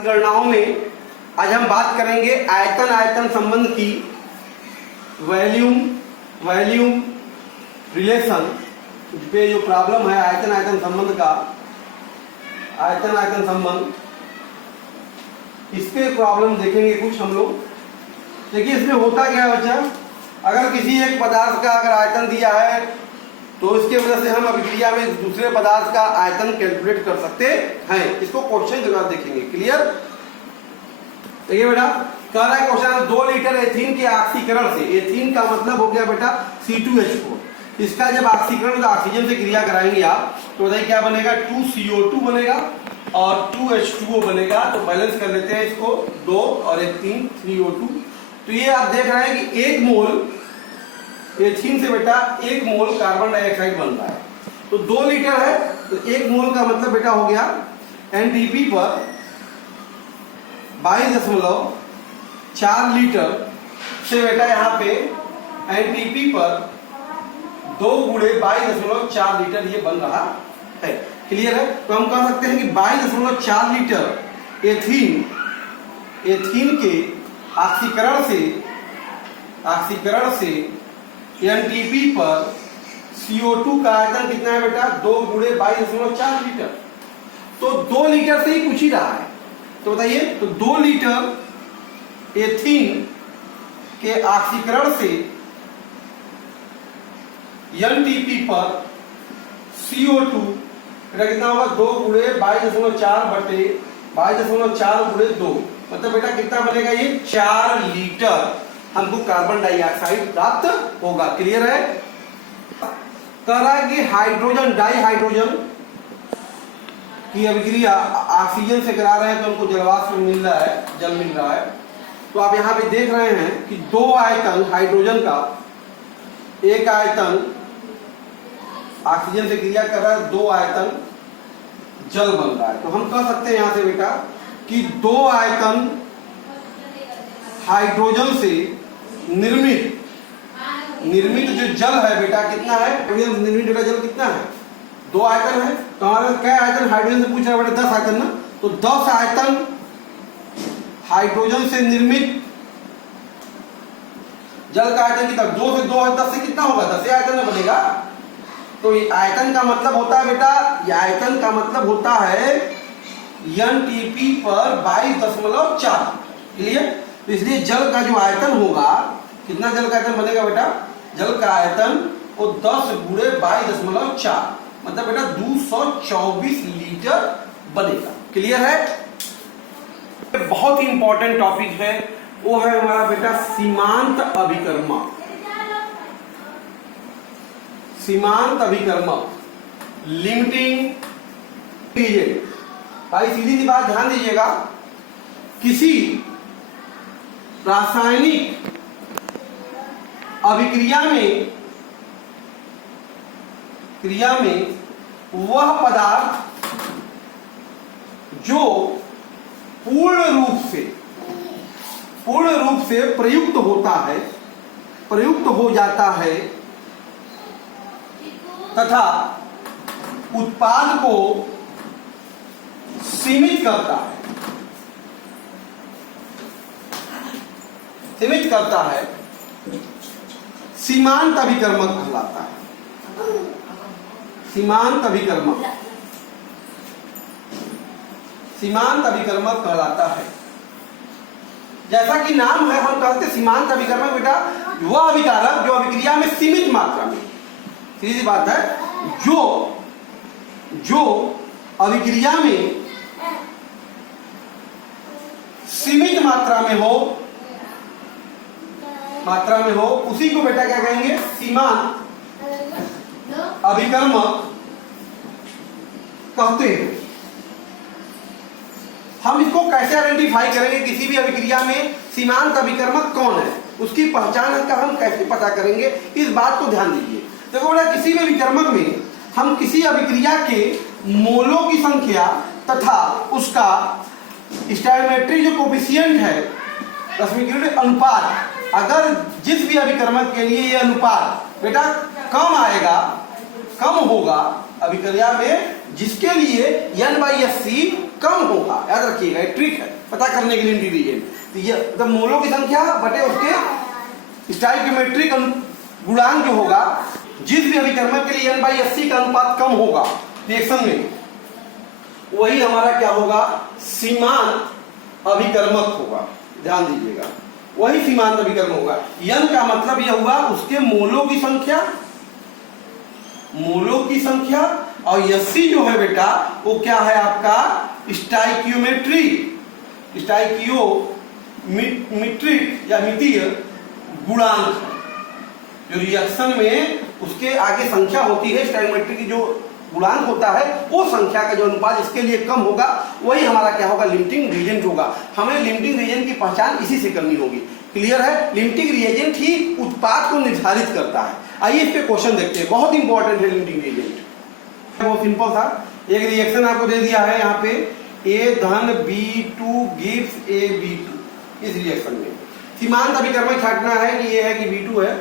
गणनाओं में आज हम बात करेंगे आयतन आयतन संबंध की। वॉल्यूम रिलेशन पे जो प्रॉब्लम है आयतन आयतन संबंध का, आयतन आयतन संबंध, इस पे प्रॉब्लम देखेंगे कुछ हम लोग। देखिए इसमें होता क्या है बच्चा, अगर किसी एक पदार्थ का अगर आयतन दिया है तो इसके वजह से हम अभिक्रिया में दूसरे पदार्थ का आयतन कैलकुलेट कर सकते हैं। इसको क्वेश्चन के बाद देखेंगे। क्लियर? देखिए बेटा, कह रहा है क्वेश्चन 2 लीटर एथीन के ऑक्सीकरण से, एथीन का मतलब हो गया बेटा C2H4, इसका जब ऑक्सीकरण ऑक्सीजन से क्रिया कराएंगे आप तो बताइए क्या बनेगा, 2CO2 बनेगा और 2H2O बनेगा। तो बैलेंस कर लेते हैं इसको, 2 और 1 3, 3O2। तो ये आप देख रहे हैं कि 1 मोल एथीन से बेटा 1 मोल कार्बन डाइऑक्साइड बन रहा है। तो 2 लीटर है तो 1 मोल का मतलब बेटा हो गया एनडीपी पर 22.4 लीटर से बेटा यहाँ पे एनडीपी पर 2 गुणे 22.4 लीटर ये बन रहा है। क्लियर है? तो हम कह सकते हैं कि 22.4 लीटर एथीन के ऑक्सीकरण से एनटीपी पर CO2 का आयतन कितना है बेटा, 2 गुणे 22.4 लीटर। तो 2 लीटर से ही पूछ ही रहा है। तो बताइए, तो 2 लीटर एथीन के ऑक्सीकरण से एनटीपी पर CO2 बेटा कितना होगा, 2 गुणे 22.4 बटे 22.4 गुणे 2, मतलब बेटा कितना बनेगा, ये 4 लीटर हमको कार्बन डाइऑक्साइड प्राप्त होगा। क्लियर है? कह रहा है कि हाइड्रोजन डाइहाइड्रोजन की अभिक्रिया ऑक्सीजन से करा रहे हैं तो हमको जलवाष्प मिल रहा है, जल मिल रहा है। तो आप यहाँ पे देख रहे हैं कि 2 आयतन हाइड्रोजन का, एक आयतन ऑक्सीजन से क्रिया कर रहा है, 2 आयतन जल बन रहा है। तो हम कह सकते हैं यहाँ से बेटा कि 2 आयतन हाइड्रोजन से निर्मित जो जल है बेटा कितना है, निर्मित बेटा जल कितना है, 2 आयतन है। तो हमारे क्या आयतन हाइड्रोजन से पूछ रहा है बेटा, 10 आयतन ना। तो 10 आयतन हाइड्रोजन से निर्मित जल का आयतन कितना, 2 से 2 10 से कितना होगा, 10 आयतन में बनेगा। तो ये आयतन का मतलब होता है बेटा, ये आयतन का मतलब होता है एनटीपी पर 22.4। क्लियर? तो इसलिए जल का जो आयतन होगा, कितना जल का आयतन बनेगा बेटा, जल का आयतन वो 10 गुणे 22.4, मतलब बेटा 224 लीटर बनेगा। क्लियर है? बहुत ही इंपॉर्टेंट टॉपिक है, वो है हमारा बेटा सीमांत अभिकर्मक। सीमांत अभिकर्मक, लिमिटिंग लीजिए भाई, सीधी सी बात ध्यान दीजिएगा। किसी रासायनिक अभिक्रिया में वह पदार्थ जो पूर्ण रूप से प्रयुक्त होता है, प्रयुक्त हो जाता है तथा उत्पाद को सीमित करता है, सीमांत अभिकर्मक कहलाता है। सीमांत अभिकर्मक कहलाता है। जैसा कि नाम है, हम कहते हैं सीमांत अभिकर्मक बेटा वह अभिकारक जो अभिक्रिया में सीमित मात्रा में, सीधी बात है, जो अभिक्रिया में सीमित मात्रा में हो उसी को बेटा क्या कहेंगे, सीमांत अभिकर्मक कहते हैं। हम इसको कैसे आइडेंटिफाई करेंगे, किसी भी अभिक्रिया में सीमांत अभिकर्मक कौन है, उसकी पहचान का हम कैसे पता करेंगे, इस बात को ध्यान दीजिए। देखो बेटा, किसी भी अभिकर्मक में हम किसी अभिक्रिया के मोलों की संख्या तथा उसका स्टोइकियोमेट्रिक जो कोफिशिएंट है, रश्मिकीय अनुपात, अगर जिस भी अभिकर्मक के लिए ये अनुपात बेटा कम होगा अभिक्रिया में, जिसके लिए N/SC कम होगा। याद रखिएगा, एक ट्रिक है पता करने के लिए लिमिटिंग रीजन। तो ये मतलब मोलों की संख्या बटे उसके स्टोइकियोमेट्रिक गुणांक जो होगा, जिस भी अभिकर्मक के लिए n/80 का अनुपात कम होगा रिएक्शन में, वही हमारा क्या होगा, सीमांत अभिकर्मक होगा। ध्यान दीजिएगा, वही सीमांत अभिकर्मक होगा। n का मतलब यह हुआ उसके मोलों की संख्या, मोलों की संख्या, और 80 जो है बेटा वो क्या है आपका स्टोइकियोमेट्रिक या मितीय गुणांक है। जो रिएक्शन में उसके आगे संख्या होती है, स्टोइकियोमेट्रिक की जो गुणांक होता है, वो संख्या का जो अनुपात इसके लिए कम होगा, वही हमारा क्या होगा, लिमिटिंग रीजेंट होगा। हमें लिमिटिंग रीजेंट की पहचान इसी से करनी होगी। क्लियर है? लिमिटिंग रीजेंट ही उत्पाद को निर्धारित करता है। आइए इस पे क्वेश्चन देखते हैं, बहुत इंपॉर्टेंट है लिमिटिंग रीजेंट। बहुत सिंपल था, एक रिएक्शन आपको दे दिया है यहाँ पे A(B2 gives AB2। इस रिएक्शन में सीमांत अभिकर्मक छांटना है कि ये है कि B2 है।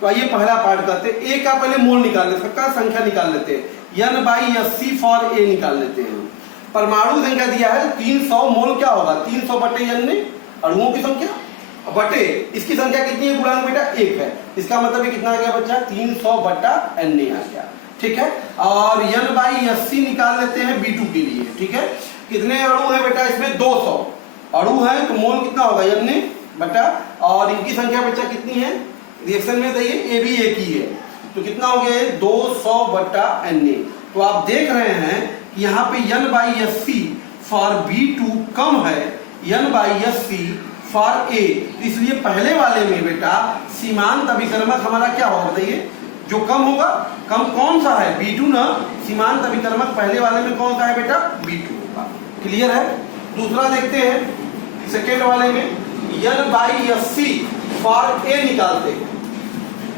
तो आइए पहला पार्ट करते हैं। A का पहले मोल निकाल लेते हैं, सबका संख्या निकाल लेते हैं। n/80 फॉर A निकाल लेते हैं। परमाणु संख्या दिया है 300, मोल क्या होगा 300 बटे n, अणुओं की संख्या बटे इसकी संख्या कितनी है, गुणांक बेटा 1 है। इसका मतलब ये कितना आ गया बच्चा, 300 बटा n आ गया। ठीक है, और n/80 निकाल लेते हैं B2 के लिए। ठीक है, कितने अणु है बेटा इसमें, 200 अणु है, तो मोल कितना होगा n बटा, और इनकी संख्या बच्चा कितनी है रिएक्शन में, बताइए A भी एक ही है, तो कितना हो गया 200 बटा Na। तो आप देख रहे हैं कि यहाँ पे n/80 फॉर B2 कम है n/80 फॉर A, इसलिए पहले वाले में बेटा सीमांत अभिकर्मक हमारा क्या होगा, बताइए जो कम होगा। कम कौन सा है, B2 ना, सीमांत अभिकर्मक पहले वाले में कौन सा है बेटा, B2 होगा। क्लियर है? दूसरा देखते हैं, सेकेंड वाले में n/80 फॉर A निकालते हैं।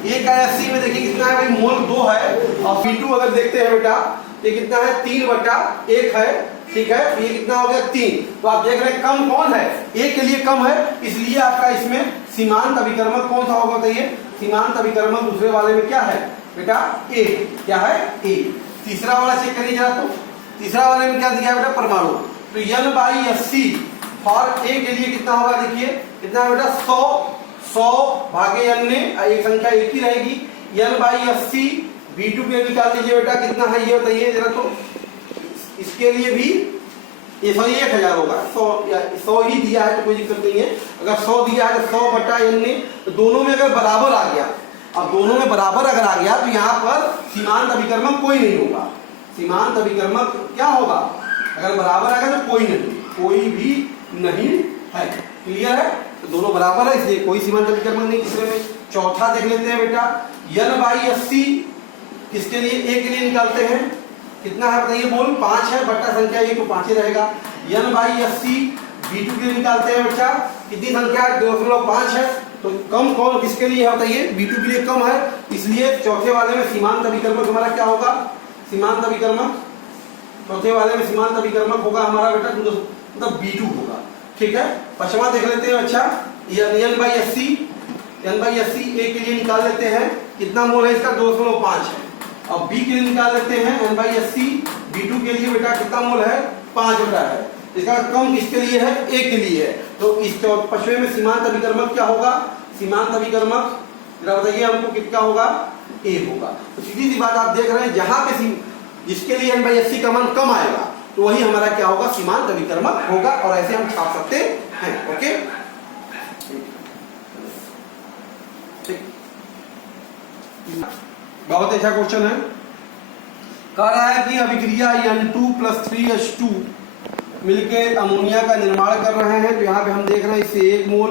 A का 80 में देखिए कितना है भाई, मोल 2 है, और B2 अगर देखते हैं बेटा ये कितना है, 3/1 है। ठीक है, ये कितना हो गया 3। तो आप देख रहे हैं कम कौन है, A के लिए कम है, इसलिए आपका इसमें सीमांत अभिकर्मक कौन सा होगा, बताइए सीमांत अभिकर्मक दूसरे वाले में क्या है बेटा, A। क्या है, A। तीसरा वाला चेक करिए जरा, तो तीसरा वाले में क्या दिया बेटा, परमाणु। तो n/80 फॉर A के लिए कितना होगा, देखिए कितना है बेटा, 100 भागे n, एक संख्या एक ही रहेगी। n/80 B2 के निकाल लीजिए बेटा, कितना है ये बताइए जरा, तो इसके लिए भी ये 1000 होगा। 100 ही दिया है तो कोई दिक्कत नहीं है। अगर 100 दिया है तो 100 बटा n, तो दोनों में अगर बराबर आ गया, अब दोनों में बराबर अगर आ गया तो यहाँ पर सीमांत अभिकर्मक कोई नहीं होगा। सीमांत अभिकर्मक क्या होगा, अगर बराबर आ गया तो कोई नहीं, कोई भी नहीं है। क्लियर है? तो दोनों बराबर है, इसलिए कोई सीमांत अभिकर्मक नहीं तीसरे में। चौथा देख लेते हैं बेटा, n/80 किसके लिए, A के लिए निकालते हैं, कितना है बताइए, मोल 5 है, बटा संख्या ये तो 5 ही रहेगा। n/80 B2 के लिए निकालते हैं बच्चा, कितनी संख्या है, 2.5 है, तो कम कौन किसके लिए है बताइए, B2 के लिए कम है, इसलिए चौथे वाले में सीमांत अभिकर्मक हमारा क्या होगा, सीमांत अभिकर्मक चौथे वाले में सीमांत अभिकर्मक होगा हमारा बेटा मतलब B2 होगा। ठीक है, पांचवा देख लेते हैं बच्चा, n/80 A के लिए निकाल लेते हैं, कितना मोल है इसका, 2.5 है। अब B के लिए निकाल लेते हैं n/80 B2 के लिए बेटा कितना मोल है, 5 बटा है। इसका कम किसके लिए है, A के लिए है। तो इस पांचवे में सीमांत अभिकर्मक क्या होगा, सीमांत अभिकर्मक जरा बताइए हमको कितना होगा, A होगा। तो सीधी सी बात आप देख रहे हैं, जहां पे जिसके लिए n/80 का मान कम आएगा तो वही हमारा क्या होगा, सीमांत अभिकर्मक होगा, और ऐसे हम छाप सकते हैं। ओके, बहुत अच्छा क्वेश्चन है। कह रहा है कि अभिक्रिया N2 + 3H2 मिलके अमोनिया का निर्माण कर रहे हैं। तो यहाँ पे हम देख रहे हैं इससे 1 मोल,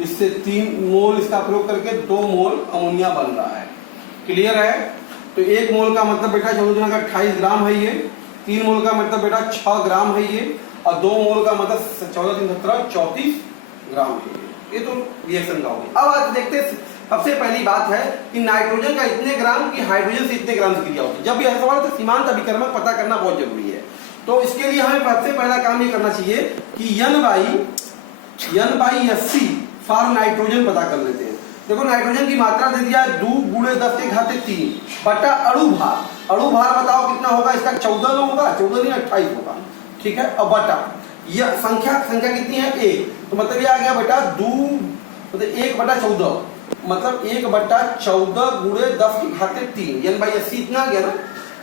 इससे 3 मोल, इसका प्रयोग करके 2 मोल अमोनिया बन रहा है। क्लियर है? तो 1 मोल का मतलब बेटा 14.28 ग्राम है ये, 3 मोल का मतलब बेटा 6 ग्राम है ये, और 2 मोल का मतलब 14.17 ग्राम है ये। तो रिएक्शन का होगा। अब आज देखते हैं, सबसे पहली बात है कि नाइट्रोजन का इतने ग्राम की हाइड्रोजन से इतने ग्राम की क्रिया होती है। जब यह सवाल तो सीमांत अभिकर्मक पता करना बहुत जरूरी है। तो इसके लिए हमें सबसे पहला काम ये करना चाहिए कि n/80 फॉर नाइट्रोजन पता कर लेते हैं। देखो नाइट्रोजन की मात्रा दे दिया 2 × 10⁻³ बटा अणु भार। अणु भार बताओ कितना होगा इसका, 14 होगा, 14 नहीं 28 होगा। ठीक है। अब बटा यह संख्या कितनी है 1, तो मतलब ये आ गया बेटा 2 मतलब 1/14 मतलब 1/14 गुणे 10 की घाते 3 n/80 इतना आ गया ना।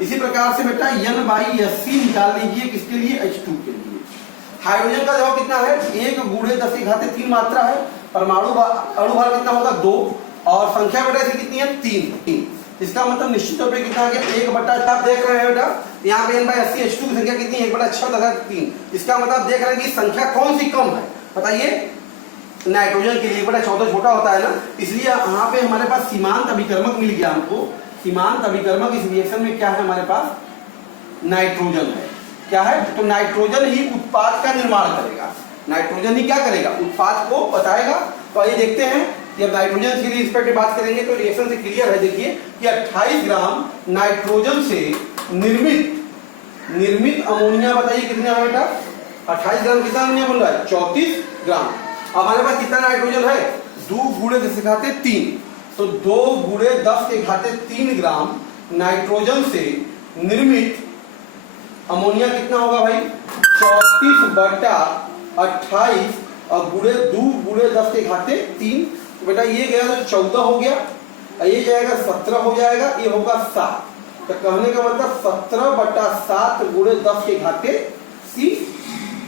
इसी प्रकार से बेटा n/80 निकाल लीजिए किसके लिए H2 के लिए। हाइड्रोजन का जवाब कितना है 1 गुणे 10 की घाते 3 मात्रा है, परमाणु अणुभार कितना होगा 2 और संख्या बेटा इसकी कितनी है 3। इसका मतलब निश्चित तौर पे कितना आ गया 1/, आप देख रहे हैं बेटा यहाँ पे n/80 H2 की संख्या कितनी है 1/6/3। इसका मतलब आप देख रहे हैं कि संख्या कौन सी कम है बताइए, नाइट्रोजन के लिए 1/14 छोटा होता है ना, इसलिए यहाँ पे हमारे पास सीमांत अभिकर्मक मिल गया हमको। सीमांत अभिकर्मक इस रिएक्शन में क्या है हमारे पास नाइट्रोजन है, क्या है तो नाइट्रोजन ही उत्पाद का निर्माण करेगा, नाइट्रोजन ही क्या करेगा उत्पाद को बताएगा। तो आइए देखते हैं जब नाइट्रोजन के लिए रिस्पेक्ट बात करेंगे तो रिएक्शन से क्लियर है। देखिए कि 28 ग्राम नाइट्रोजन से निर्मित अमोनिया बताइए कितना है बेटा 28 ग्राम कितना अमोनिया बन रहा है 34 ग्राम। अब हमारे पास कितना नाइट्रोजन है 2 गुणे 10 के घाते 3, तो 2 गुणे 10 के घाते 3 ग्राम नाइट्रोजन से निर्मित अमोनिया कितना होगा भाई 34/28 और गुणे 2 गुणे 10 के घाते 3, तो बेटा ये गया तो 14 हो गया, ये जाएगा 17 हो जाएगा, ये होगा 7। तो कहने का मतलब 17/7 गुणे 10 के घाते 30।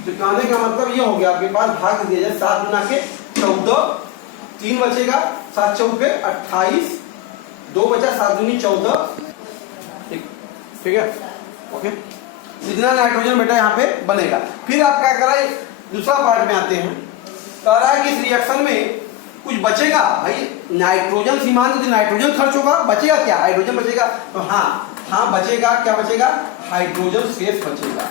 तो कहने का मतलब ये हो गया आपके पास भाग दिया जाए 7 गुना के 14, 3 बचेगा 7 चौके 28, 2 बचा 7 दूनी 14, ठीक है ओके। इतना नाइट्रोजन बेटा यहाँ पे बनेगा। फिर आप क्या करा दूसरा पार्ट में आते हैं, कह रहा है कि इस रिएक्शन में कुछ बचेगा भाई, नाइट्रोजन सीमांत यदि नाइट्रोजन खर्च होगा बचेगा क्या हाइड्रोजन बचेगा, तो हाँ बचेगा, क्या बचेगा हाइड्रोजन शेष बचेगा।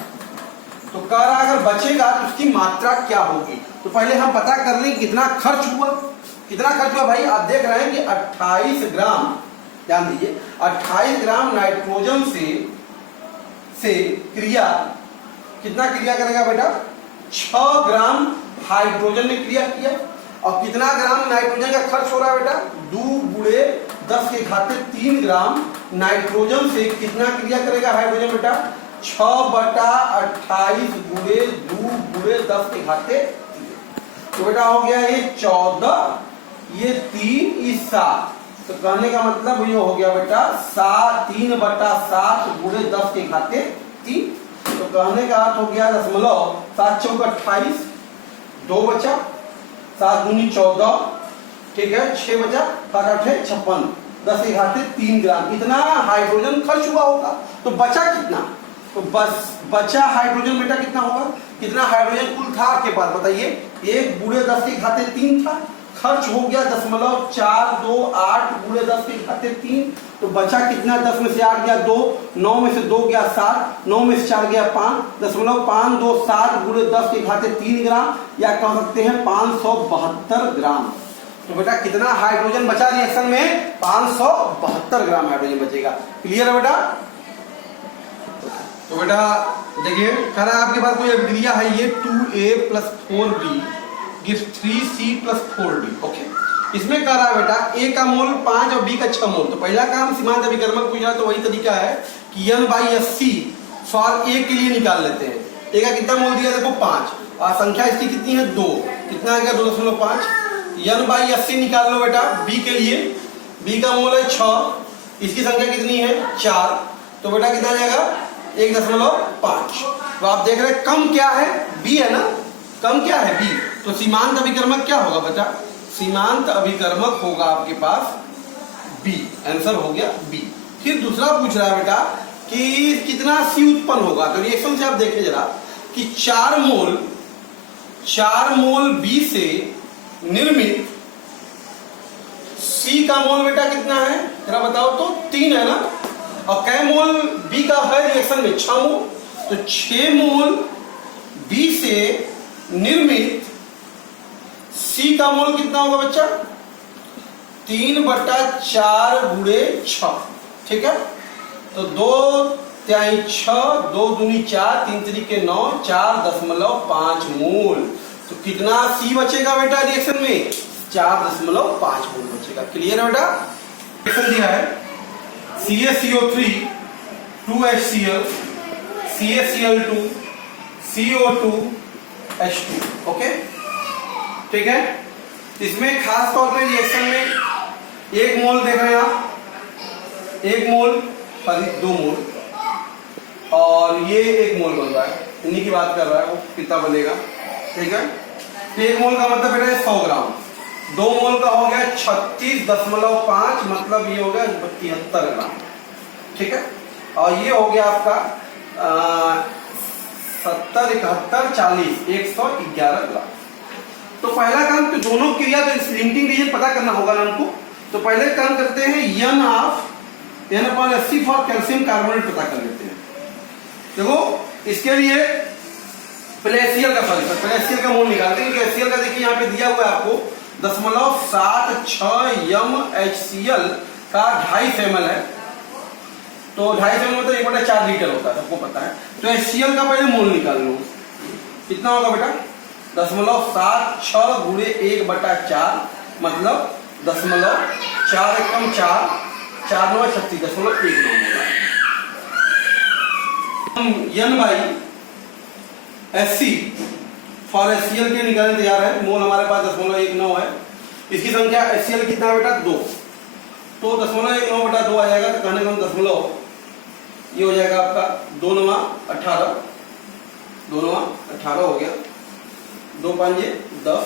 तो कह रहा है अगर बचेगा तो उसकी मात्रा क्या होगी, तो पहले हम पता कर लें कितना खर्च हुआ। कितना खर्च हुआ भाई, आप देख रहे हैं कि 28 ग्राम, ध्यान दीजिए 28 ग्राम नाइट्रोजन से क्रिया कितना क्रिया करेगा बेटा 6 ग्राम हाइड्रोजन ने क्रिया किया। और कितना ग्राम नाइट्रोजन का खर्च हो रहा है बेटा 2 गुणे 10 के घाते 3 ग्राम नाइट्रोजन से कितना क्रिया करेगा हाइड्रोजन बेटा 6/28 गुणे 2 गुणे 10 के घाते 3। तो बेटा हो गया ये 14, ये 3, ये 7। तो कहने का मतलब ये हो गया बेटा 3/7 गुणे 10 के घाते 3। तो कहने का अर्थ हो गया 7 चौक 28, 2 बचा 7 दूनी 14, ठीक है 6 बचा 7 8 56, 10 के घाते 3 ग्राम इतना हाइड्रोजन खर्च हुआ होगा। तो बचा कितना, तो बस बचा हाइड्रोजन बेटा कितना होगा, कितना हाइड्रोजन कुल था आपके पास बताइए 1 गुणे 10 के घाते 3 था, खर्च हो गया 0.428 गुणे 10 के घाते 3। तो बचा कितना 10 में से 8 गया 2, 9 में से 2 गया 7, 9 में से 4 गया 5, 0.527 गुणे 10 के घाते 3 ग्राम, या कह सकते हैं 572 ग्राम। तो बेटा कितना हाइड्रोजन बचा रिएक्शन में 572 ग्राम हाइड्रोजन बचेगा। क्लियर है बेटा। तो बेटा देखिए कह रहा है आपके पास कोई अभिक्रिया है ये 2A + 4B gives 3C + 4D। Okay, इसमें कह रहा है बेटा A का मोल 5 और B का 6 मोल। तो पहला काम सीमांत अभिकर्मक पूछ रहा है, तो वही तरीका है कि n/80 फॉर A के लिए निकाल लेते हैं। A का कितना मोल दिया देखो 5 और संख्या इसकी कितनी है 2, कितना आ गया 2.5। n/80 निकाल लो बेटा B के लिए, B का मोल है 6, इसकी संख्या कितनी है 4, तो बेटा कितना आ जाएगा 1.5। तो आप देख रहे हैं कम क्या है B है ना, कम क्या है B। तो सीमांत अभिकर्मक क्या होगा बेटा, सीमांत अभिकर्मक होगा आपके पास B, आंसर हो गया B। फिर दूसरा पूछ रहा है बेटा कि कितना C उत्पन्न होगा। तो रिएक्शन से आप देखें जरा कि 4 मोल B से निर्मित C का मोल बेटा कितना है जरा बताओ तो 3 है ना, और कै मोल B का है रिएक्शन में 6 मोल। तो 6 मोल B से निर्मित C का मोल कितना होगा बच्चा 3/4 गुणे 6, ठीक है। तो 2 तिहाई 6, 2 दूनी 4, 3 तिरिके 9, 4.5 मोल। तो कितना C बचेगा बेटा रिएक्शन में 4.5 मोल बचेगा। क्लियर है बेटा। रिएक्शन दिया है CaCO3 2HCl CaCl2 CO2H2। Okay, ठीक है। इसमें खास तौर पे रिएक्शन में 1 मोल देख रहे हैं आप, 1 मोल सॉरी 2 मोल, और ये 1 मोल बन रहा है, इन्हीं की बात कर रहा है वो, कितना बनेगा, ठीक है। 1 मोल का मतलब बेटा 100 ग्राम, 2 मोल का हो गया 36.5, मतलब ये हो गया 73 ग्राम, ठीक है। और ये हो गया आपका 70, 71, 40, 111 ग्राम। तो पहला काम तो दोनों क्रिया, तो लिमिटिंग रीजन पता करना होगा ना हमको। तो पहले काम करते हैं N/SC फॉर कैल्शियम कार्बोनेट पता कर लेते हैं। देखो इसके लिए पहले HCl का मोल निकालते हैं। HCl का देखिए यहाँ पे दिया हुआ है आपको 0.76 mHCl का 2.5 ml है। तो 2.5 ml मतलब 1/4 लीटर होता है, सबको पता है। तो HCl का पहले मोल निकाल लो, कितना होगा बेटा 0.76 गुणे 1/4 मतलब 0.4 एकम 4, 4 9 36, 0.19 होगा। हम N/SC फॉर HCl के निकालने तैयार है। मोल हमारे पास 0.19 है। इसकी संख्या HCl कितना है बेटा 2, तो 0.19/2 आ जाएगा। तो कहने का हम दशमलव, ये हो जाएगा आपका 2 9 18, 2 9 18 हो गया, 2 5 10,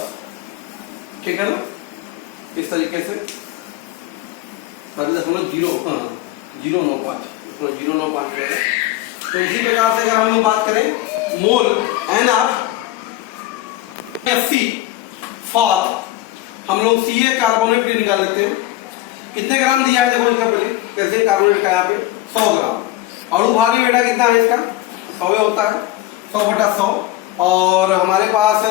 ठीक है ना। इस तरीके से 0.095 रहेगा। तो इसी प्रकार से अगर हम लोग बात करें मोल N/SC फॉर, हम लोग Ca कार्बोनेट भी निकाल लेते हैं। कितने ग्राम दिया है देखो इसका, पहले कैल्शियम कार्बोनेट का यहाँ पे 100 ग्राम। अणु भाग में बेटा कितना है इसका 100 होता है, 100/100, और हमारे पास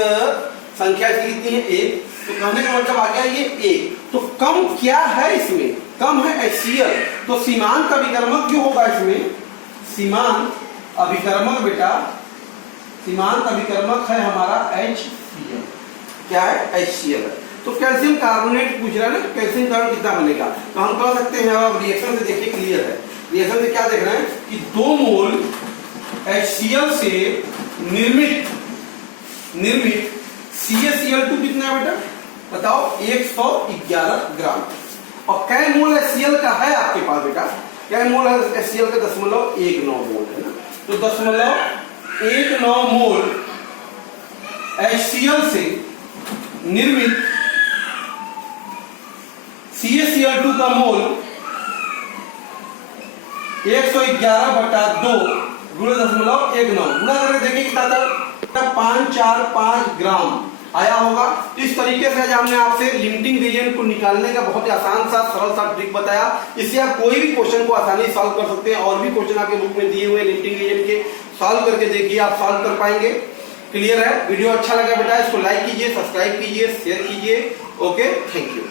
संख्या इसकी कितनी है 1। तो कहने का मतलब आ गया ये 1। तो कम क्या है इसमें, कम है HCl। तो सीमांत अभिकर्मक जो होगा इसमें, सीमांत अभिकर्मक बेटा, सीमांत अभिकर्मक है हमारा HCl। क्या है HCl है। तो कैल्शियम कार्बोनेट पूछ रहा है ना, कैल्शियम कार्बोनेट कितना बनेगा। तो हम कह सकते हैं, अब रिएक्शन से देखिए क्लियर है। रिएक्शन से क्या देख रहे हैं कि 2 मोल HCl से निर्मित CaCl2 कितना है बेटा बताओ 111 ग्राम। और कै मोल HCl का है आपके पास बेटा, कै मोल है HCl का 0.19 मोल है ना। तो 0.19 मोल HCl से निर्मित CaCl2 का मोल 111/2 गुणे 0.19 गुणा करके देखिए कितना था 545 ग्राम आया होगा। इस तरीके से आज हमने आपसे लिमिटिंग रीजन को निकालने का बहुत ही आसान सा सरल सा ट्रिक बताया। इससे आप कोई भी क्वेश्चन को आसानी से सॉल्व कर सकते हैं। और भी क्वेश्चन आपके बुक में दिए हुए लिमिटिंग रीजन के सॉल्व करके देखिए, आप सॉल्व कर पाएंगे। क्लियर है। वीडियो अच्छा लगा बेटा इसको लाइक कीजिए, सब्सक्राइब कीजिए, शेयर कीजिए। Okay, thank you.